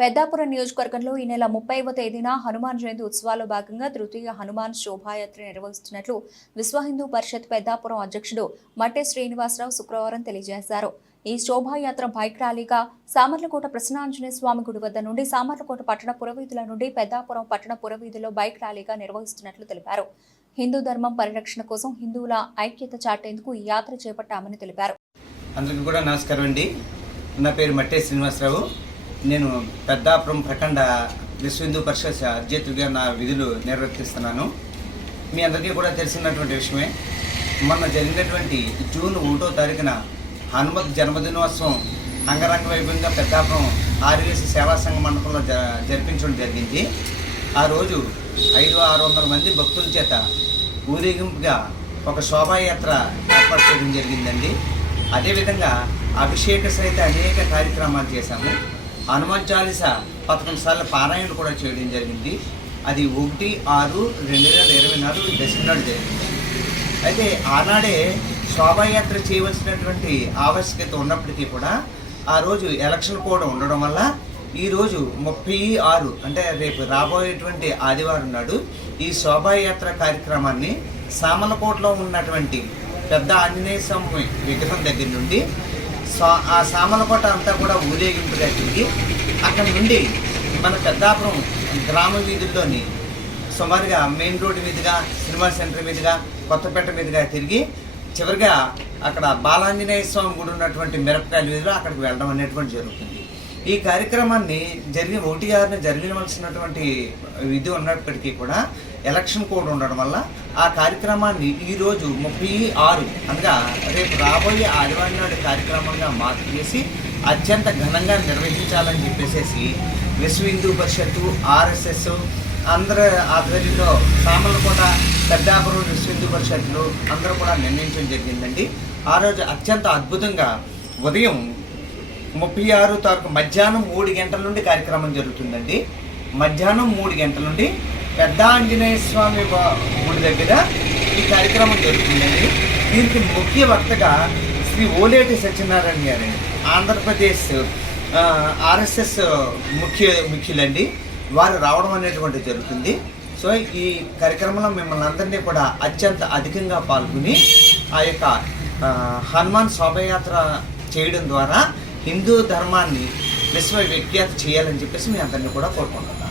పెద్దాపురం నియోజకవర్గంలో ఈ నెల ముప్పైవ తేదీన హనుమాన్ జయంతి ఉత్సవాల్లో భాగంగా తృతీయ హనుమాన్ శోభాయాత్ర నిర్వహిస్తున్నట్లు విశ్వ హిందూ పరిషత్ పెద్దాపురం అధ్యక్షుడు మట్టె శ్రీనివాసరావు శుక్రవారం తెలియజేశారు. ఈ శోభాయాత్ర బైక్ ర్యాలీగా సామర్లకోట ప్రసన్నాంజనేయ స్వామి గుడి వద్ద నుండి సామర్లకోట పట్టణ పురవీధుల నుండి పెద్దాపురం పట్టణ పురవీధుల్లో బైక్ ర్యాలీగా నిర్వహిస్తున్నట్లు తెలిపారు. హిందూ ధర్మం పరిరక్షణ కోసం హిందువుల ఐక్యత చాటేందుకు ఈ యాత్ర చేపట్టామని తెలిపారు. అందరికీ కూడా నమస్కారం అండి. నా పేరు మట్టే శ్రీనివాసరావు. నేను పెద్దాపురం ప్రఖండ విశ్వ హిందూ పరిషత్ అధ్యక్షుడిగా నా విధులు నిర్వర్తిస్తున్నాను. మీ అందరికీ కూడా తెలిసినటువంటి విషయమే. మొన్న జరిగినటువంటి జూన్ ఒకటో తారీఖున హనుమత్ జన్మదినోత్సవం అంగరంగ వైభవంగా పెద్దాపురం ఆర్ఎస్ సేవా సంఘ మండపంలో జ జరిపించడం జరిగింది. ఆ రోజు ఐదు ఆరు వందల మంది భక్తుల చేత ఊరేగింపుగా ఒక శోభాయాత్ర ఏర్పాటు చేయడం జరిగిందండి. అదేవిధంగా అభిషేక సహిత అనేక కార్యక్రమాలు చేశాము. హనుమాన్ చాలీస పదకొండు సార్లు పారాయణ కూడా చేయడం జరిగింది. అది ఒకటి ఆరు రెండు వేల ఇరవై నాలుగు దశనాడు జరిగింది. అయితే ఆనాడే శోభాయాత్ర చేయవలసినటువంటి ఆవశ్యకత ఉన్నప్పటికీ కూడా ఆ రోజు ఎలక్షన్ కూడా ఉండడం వల్ల ఈరోజు ముప్పై ఆరు అంటే రేపు రాబోయేటువంటి ఆదివారం నాడు ఈ శోభాయాత్ర కార్యక్రమాన్ని సామలకోటలో ఉన్నటువంటి పెద్ద ఆంజనేయ స్వామి విగ్రహం దగ్గర నుండి సా- ఆ సామలకోట అంతా కూడా ఊరేగింపుగా తిరిగి అక్కడ నుండి మన పెద్దాపురం గ్రామ వీధుల్లోని సుమారుగా మెయిన్ రోడ్డు మీదుగా సినిమా సెంటర్ మీదుగా కొత్తపేట మీదుగా తిరిగి చివరిగా అక్కడ బాలాంజనేయ స్వామి గుడి ఉన్నటువంటి మిరపకాయల వీధిలో అక్కడికి వెళ్ళడం అనేటువంటి జరుగుతుంది. ఈ కార్యక్రమాన్ని జరిగిన ఒకటి ఆరున విధి ఉన్నప్పటికీ కూడా ఎలక్షన్ కోడ్ ఉండడం వల్ల ఆ కార్యక్రమాన్ని ఈరోజు ముప్పై ఆరు అనగా రేపు రాబోయే ఆదివారం నాడు కార్యక్రమంగా మార్పు చేసి అత్యంత ఘనంగా నిర్వహించాలని చెప్పేసి విశ్వ హిందూ పరిషత్తు ఆర్ఎస్ఎస్ అందరి ఆధ్వర్యంలో సామలకోట పెద్దాపురం విశ్వ హిందూ పరిషత్తులు అందరూ కూడా నిర్ణయించడం జరిగిందండి. ఆ రోజు అత్యంత అద్భుతంగా ఉదయం ముప్పై ఆరు తారీఖు మధ్యాహ్నం మూడు గంటల నుండి కార్యక్రమం జరుగుతుందండి. మధ్యాహ్నం మూడు గంటల నుండి పెద్ద ఆంజనేయ స్వామి గుడి దగ్గర ఈ కార్యక్రమం జరుగుతుందండి. దీనికి ముఖ్య వక్తగా శ్రీ ఓలేటి సత్యనారాయణ గారండి ఆంధ్రప్రదేశ్ ఆర్ఎస్ఎస్ ముఖ్య ముఖ్యులండి. వారు రావడం అనేటువంటి జరుగుతుంది. సో ఈ కార్యక్రమంలో మిమ్మల్ని అందరినీ కూడా అత్యంత అధికంగా పాల్గొని ఆ యొక్క హనుమాన్ శోభయాత్ర చేయడం ద్వారా హిందూ ధర్మాన్ని విశ్వ విఖ్యాతి చేయాలని చెప్పేసి మీ అందరినీ కూడా కోరుకుంటున్నాను